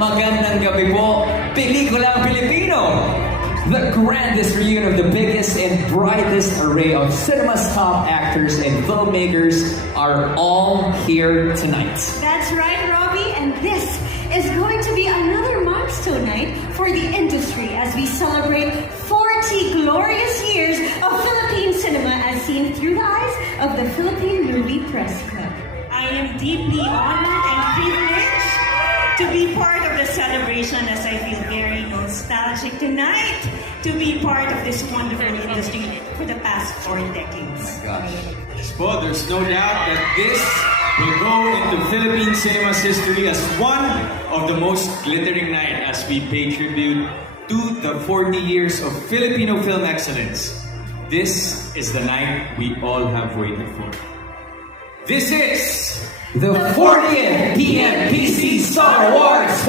magandang gabi po, Pelikulang Pilipino! The grandest reunion of the biggest and brightest array of cinema's top actors and filmmakers are all here tonight. That's right, Robbie, and this is going to be another milestone night for the industry as we celebrate 40 glorious years of Philippine cinema as seen through the eyes of the Philippine Movie Press Club. I am deeply honored and privileged to be part of the celebration as I feel very nostalgic tonight to be part of this wonderful industry for the past 4 decades. Yes, po, there's no doubt that this will go into Philippine cinema's history as one of the most glittering night as we pay tribute to the 40 years of Filipino film excellence. This is the night we all have waited for. This is The 40th PMPC Star Wars